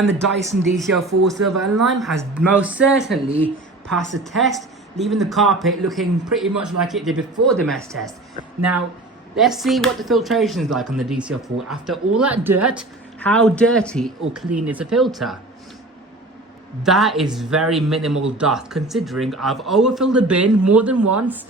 And the Dyson DC04 Silver and Lime has most certainly passed the test, leaving the carpet looking pretty much like it did before the mess test. Now, let's see what the filtration is like on the DC04. After all that dirt, how dirty or clean is the filter? That is very minimal dust, considering I've overfilled the bin more than once,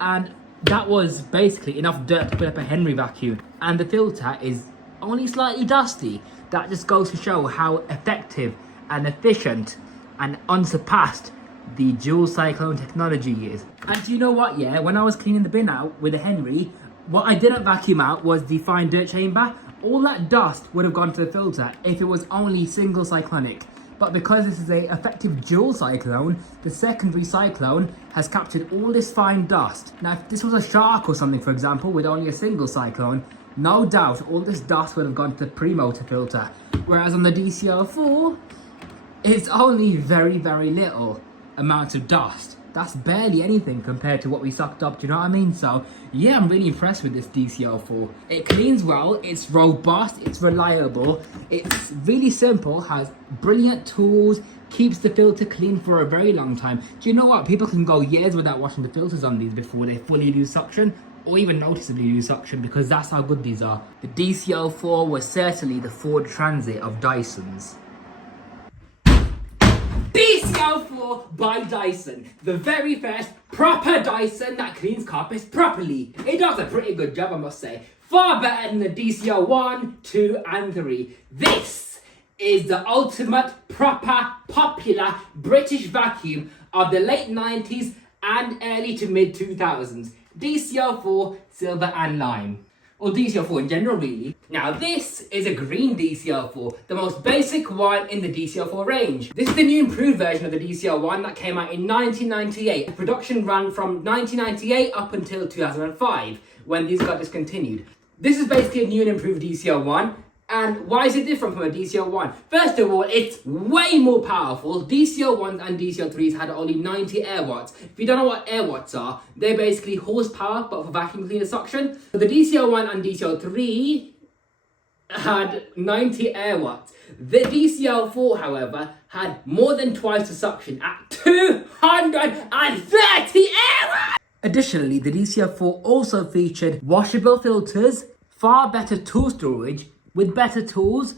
and that was basically enough dirt to fill up a Henry vacuum. And the filter is only slightly dusty. That just goes to show how effective and efficient and unsurpassed the dual Cyclone technology is. And do you know what, yeah? When I was cleaning the bin out with a Henry, what I didn't vacuum out was the fine dirt chamber. All that dust would have gone to the filter if it was only single cyclonic. But because this is a effective dual cyclone, the secondary cyclone has captured all this fine dust. Now, if this was a shark or something, for example, with only a single cyclone, no doubt all this dust would have gone to the pre-motor filter. Whereas on the DC04, it's only very, very little amount of dust. That's barely anything compared to what we sucked up, do you know what I mean? So, yeah, I'm really impressed with this DC04. It cleans well, it's robust, it's reliable, it's really simple, has brilliant tools, keeps the filter clean for a very long time. Do you know what? People can go years without washing the filters on these before they fully lose suction, or even noticeably lose suction, because that's how good these are. The DC04 was certainly the Ford Transit of Dysons. DC04 by Dyson, the very first proper Dyson that cleans carpets properly. It does a pretty good job, I must say. Far better than the DC01, 2 and 3. This is the ultimate proper popular British vacuum of the late 90s and early to mid 2000s. DC04 Silver and Lime. Or DC04 in general, really. Now, this is a green DC04, the most basic one in the DC04 range. This is the new improved version of the DC01 that came out in 1998. The production ran from 1998 up until 2005, when these got discontinued. This is basically a new and improved DC01. And why is it different from a DC01? First of all, it's way more powerful. DC01s and DC03s had only 90 air watts. If you don't know what air watts are, they're basically horsepower, but for vacuum cleaner suction. So the DC01 and DC03 had 90 air watts. The DC04, however, had more than twice the suction at 230 air watts! Additionally, the DC04 also featured washable filters, far better tool storage, with better tools,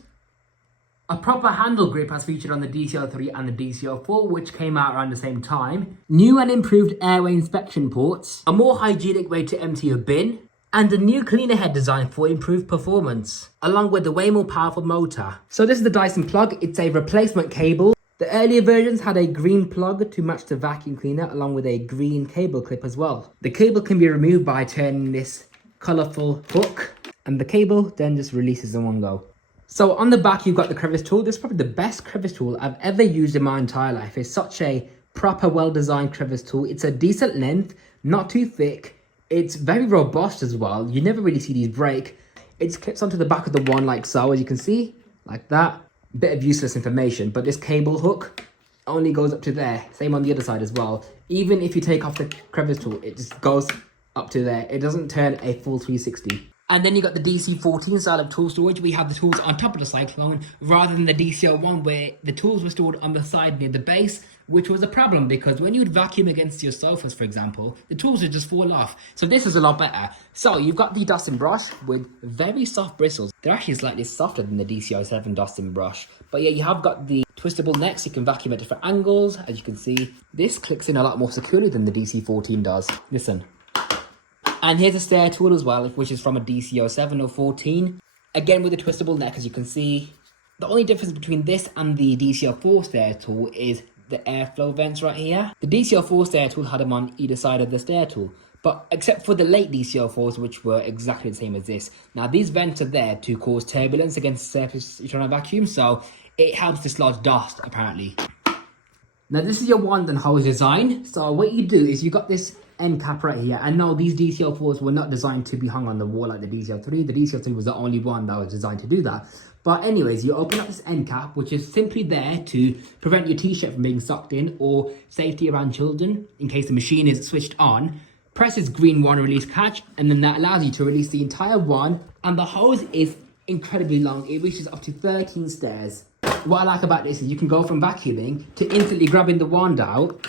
a proper handle grip as featured on the DC03 and the DC04, which came out around the same time, new and improved airway inspection ports, a more hygienic way to empty your bin, and a new cleaner head design for improved performance, along with a way more powerful motor. So this is the Dyson plug. It's a replacement cable. The earlier versions had a green plug to match the vacuum cleaner, along with a green cable clip as well. The cable can be removed by turning this colourful hook, and the cable then just releases in one go. So on the back, you've got the crevice tool. This is probably the best crevice tool I've ever used in my entire life. It's such a proper, well-designed crevice tool. It's a decent length, not too thick. It's very robust as well. You never really see these break. It clips onto the back of the one like so, as you can see, like that. Bit of useless information, but this cable hook only goes up to there. Same on the other side as well. Even if you take off the crevice tool, it just goes up to there. It doesn't turn a full 360. And then you got the DC14 style of tool storage. We have the tools on top of the Cyclone rather than the DC01 where the tools were stored on the side near the base, which was a problem because when you would vacuum against your sofas, for example, the tools would just fall off. So this is a lot better. So you've got the dusting brush with very soft bristles. They're actually slightly softer than the DC07 dusting brush. But yeah, you have got the twistable neck so you can vacuum at different angles. As you can see, this clicks in a lot more securely than the DC14 does. Listen. And here's a stair tool as well, which is from a DC07 or 14. Again with a twistable neck, as you can see. The only difference between this and the DC04 stair tool is the airflow vents right here. The DC04 stair tool had them on either side of the stair tool, but except for the late DC04s, which were exactly the same as this. Now these vents are there to cause turbulence against the surface you're trying to vacuum, so it helps dislodge dust apparently. Now this is your wand and hose design. So what you do is you got this end cap right here. And no, these DC04s were not designed to be hung on the wall like the DC03. The DC03 was the only one that was designed to do that. But anyways, you open up this end cap, which is simply there to prevent your t-shirt from being sucked in or safety around children in case the machine is switched on. Press this green wand release catch, and then that allows you to release the entire wand. And the hose is incredibly long. It reaches up to 13 stairs. What I like about this is you can go from vacuuming to instantly grabbing the wand out,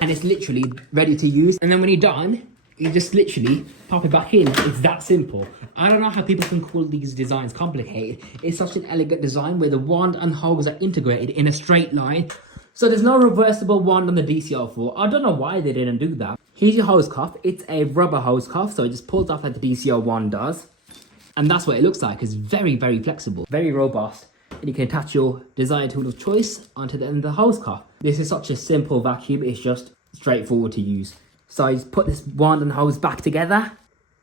and it's literally ready to use. And then when you're done, you just literally pop it back in. It's that simple. I don't know how people can call these designs complicated. It's such an elegant design where the wand and hose are integrated in a straight line. So there's no reversible wand on the DC04. I don't know why they didn't do that. Here's your hose cuff. It's a rubber hose cuff, so it just pulls off like the DC01 does. And that's what it looks like. It's very, very flexible, very robust. And you can attach your design tool of choice onto the end of the hose cuff. This is such a simple vacuum. It's just straightforward to use. So I just put this wand and hose back together,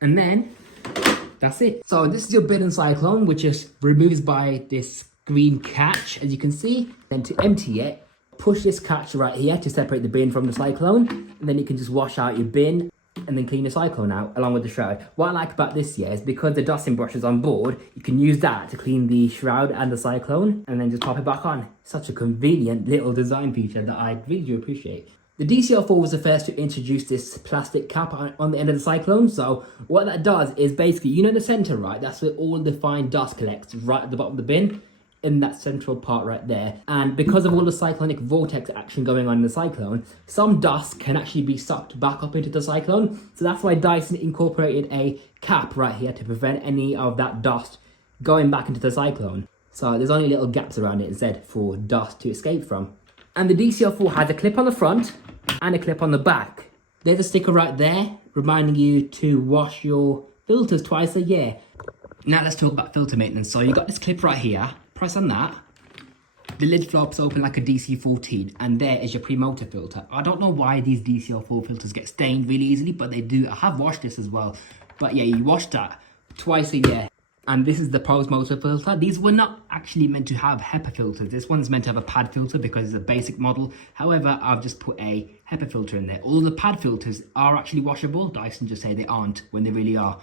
and then that's it. So this is your bin and Cyclone, which is removed by this green catch, as you can see. Then to empty it, push this catch right here to separate the bin from the Cyclone, and then you can just wash out your bin and then clean the Cyclone out along with the shroud. What I like about this is because the dusting brush is on board, you can use that to clean the shroud and the Cyclone and then just pop it back on. Such a convenient little design feature that I really do appreciate. The DC04 was the first to introduce this plastic cap on the end of the Cyclone. So what that does is basically, you know the center, right? That's where all the fine dust collects, right at the bottom of the bin, in that central part right there. And because of all the cyclonic vortex action going on in the Cyclone, some dust can actually be sucked back up into the Cyclone. So that's why Dyson incorporated a cap right here to prevent any of that dust going back into the Cyclone. So there's only little gaps around it instead for dust to escape from. And the DC04 has a clip on the front and a clip on the back. There's a sticker right there reminding you to wash your filters twice a year. Now let's talk about filter maintenance. So you got this clip right here. Press on that, the lid flops open like a DC14, and there is your pre-motor filter. I don't know why these DC04 filters get stained really easily, but they do. I have washed this as well, but yeah, you wash that twice a year. And this is the post-motor filter. These were not actually meant to have HEPA filters. This one's meant to have a pad filter because it's a basic model. However, I've just put a HEPA filter in there. All the pad filters are actually washable. Dyson just say they aren't when they really are.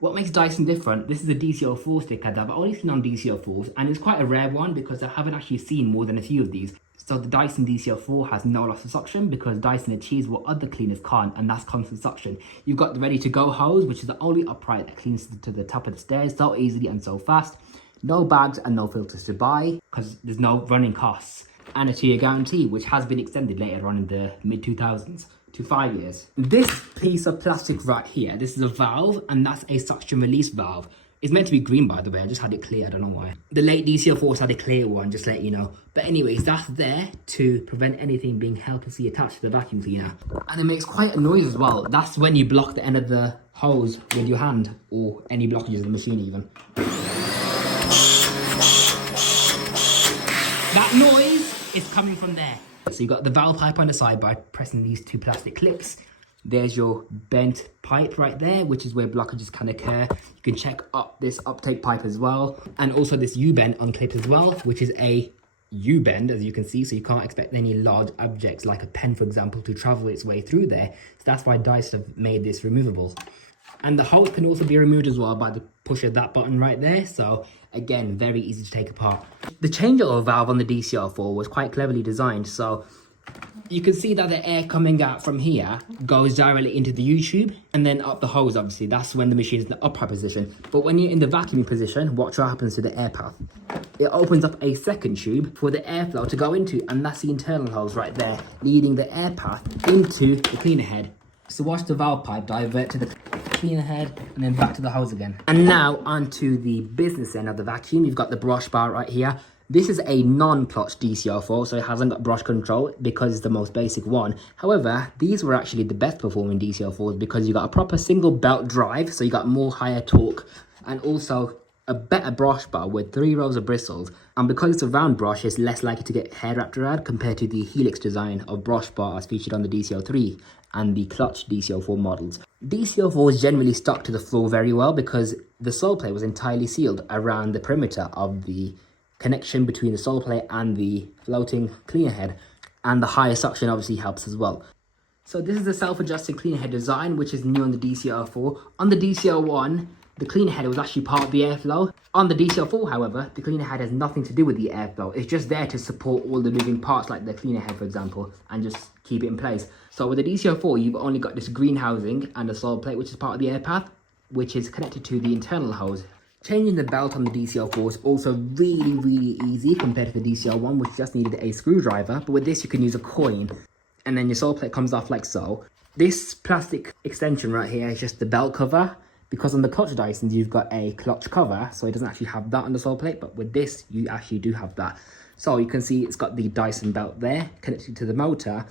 What makes Dyson different, this is a DC04 sticker that I've only seen on DC04s, and it's quite a rare one because I haven't actually seen more than a few of these. So the Dyson DC04 has no loss of suction because Dyson achieves what other cleaners can't, and that's constant suction. You've got the ready to go hose, which is the only upright that cleans to the top of the stairs so easily and so fast. No bags and no filters to buy because there's no running costs. And a 2-year guarantee, which has been extended later on in the mid-2000s. To 5 years. This piece of plastic right here, this is a valve, and that's a suction release valve. It's meant to be green, by the way. I just had it clear, I don't know why. The late DC04s had a clear one, just to let you know. But anyways, that's there to prevent anything being helplessly attached to the vacuum cleaner. And it makes quite a noise as well. That's when you block the end of the hose with your hand, or any blockages in the machine even. That noise is coming from there. So you've got the valve pipe on the side by pressing these two plastic clips. There's your bent pipe right there, which is where blockages can occur. You can check up this uptake pipe as well. And also this U-bend on clip as well, which is a U-bend, as you can see. So you can't expect any large objects like a pen, for example, to travel its way through there. So that's why Dyson have made this removable. And the hose can also be removed as well by the push of that button right there. So again, very easy to take apart. The changeover valve on the DC04 was quite cleverly designed. So you can see that the air coming out from here goes directly into the U-tube and then up the hose, obviously. That's when the machine is in the upright position. But when you're in the vacuuming position, watch what happens to the air path. It opens up a second tube for the airflow to go into, and that's the internal hose right there, leading the air path into the cleaner head. So watch the valve pipe divert to the cleaner head and then back to the hose again. And now onto the business end of the vacuum. You've got the brush bar right here. This is a non-clutch DC04, so it hasn't got brush control because it's the most basic one. However, these were actually the best performing DC04s because you got a proper single belt drive, so you got more higher torque, and also a better brush bar with 3 rows of bristles. And because it's a round brush, it's less likely to get hair wrapped around compared to the helix design of brush bar as featured on the DC03 and the clutch DC04 models. DC04s generally stuck to the floor very well because the sole plate was entirely sealed around the perimeter of the connection between the sole plate and the floating cleaner head, and the higher suction obviously helps as well. So this is the self-adjusting cleaner head design, which is new on the DC04. On the DC01, the cleaner head was actually part of the airflow. On the DC04, however, the cleaner head has nothing to do with the airflow. It's just there to support all the moving parts, like the cleaner head, for example, and just keep it in place. So with the DC04, you've only got this green housing and the sole plate, which is part of the air path, which is connected to the internal hose. Changing the belt on the DC04 is also really easy compared to the DC01, which just needed a screwdriver. But with this, you can use a coin, and then your sole plate comes off like so. This plastic extension right here is just the belt cover, because on the clutch Dysons, you've got a clutch cover, so it doesn't actually have that on the sole plate, but with this, you actually do have that. So you can see it's got the Dyson belt there, connected to the motor,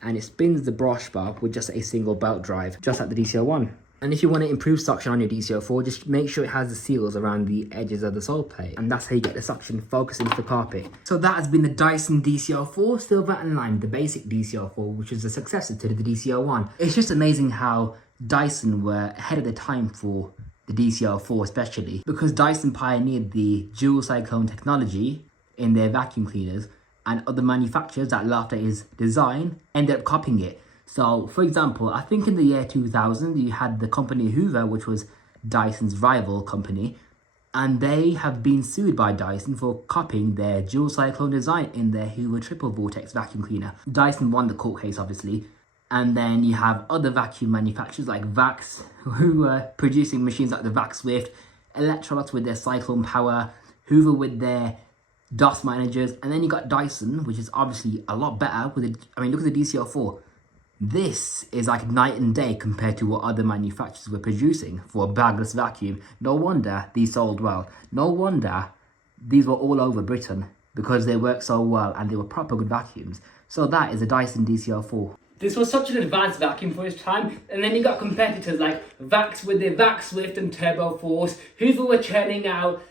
and it spins the brush bar with just a single belt drive, just like the DC01. And if you want to improve suction on your DC04, just make sure it has the seals around the edges of the sole plate. And that's how you get the suction focused into the carpet. So that has been the Dyson DC04 Silver and Lime, the basic DC04, which is the successor to the DC01. It's just amazing how Dyson were ahead of the time for the DC04 especially, because Dyson pioneered the dual Cyclone technology in their vacuum cleaners, and other manufacturers that laughed at his design ended up copying it. So, for example, I think in the year 2000, you had the company Hoover, which was Dyson's rival company, and they have been sued by Dyson for copying their dual Cyclone design in their Hoover triple vortex vacuum cleaner. Dyson won the court case, obviously. And then you have other vacuum manufacturers like Vax, who were producing machines like the Vax Swift, Electrolux with their Cyclone Power, Hoover with their dust managers, and then you got Dyson, which is obviously a lot better with it. I mean, look at the DC04. This is like night and day compared to what other manufacturers were producing for a bagless vacuum. No wonder these sold well. No wonder these were all over Britain, because they worked so well and they were proper good vacuums. So that is a Dyson DC04. This was such an advanced vacuum for its time, and then you got competitors like Vax with their Vax Swift and Turbo Force. Hoover were churning out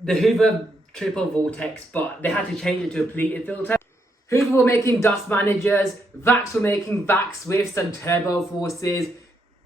the Hoover triple vortex, but they had to change it to a pleated filter. Hoover were making dust managers, Vax were making Vax Swifts and Turbo Forces,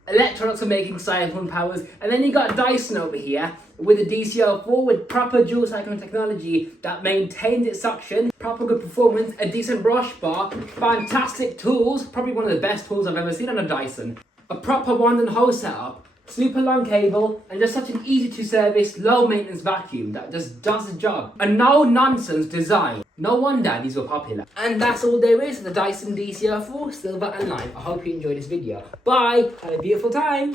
Electrolux were making Cyclone Powers, and then you got Dyson over here with a DC04 with proper dual Cyclone technology that maintains its suction, proper good performance, a decent brush bar, fantastic tools, probably one of the best tools I've ever seen on a Dyson, a proper wand and hose setup, super long cable, and just such an easy to service, low maintenance vacuum that just does the job. A no nonsense design. No wonder these were popular. And that's all there is to the Dyson DC04 Silver and Lime. I hope you enjoyed this video. Bye, have a beautiful time.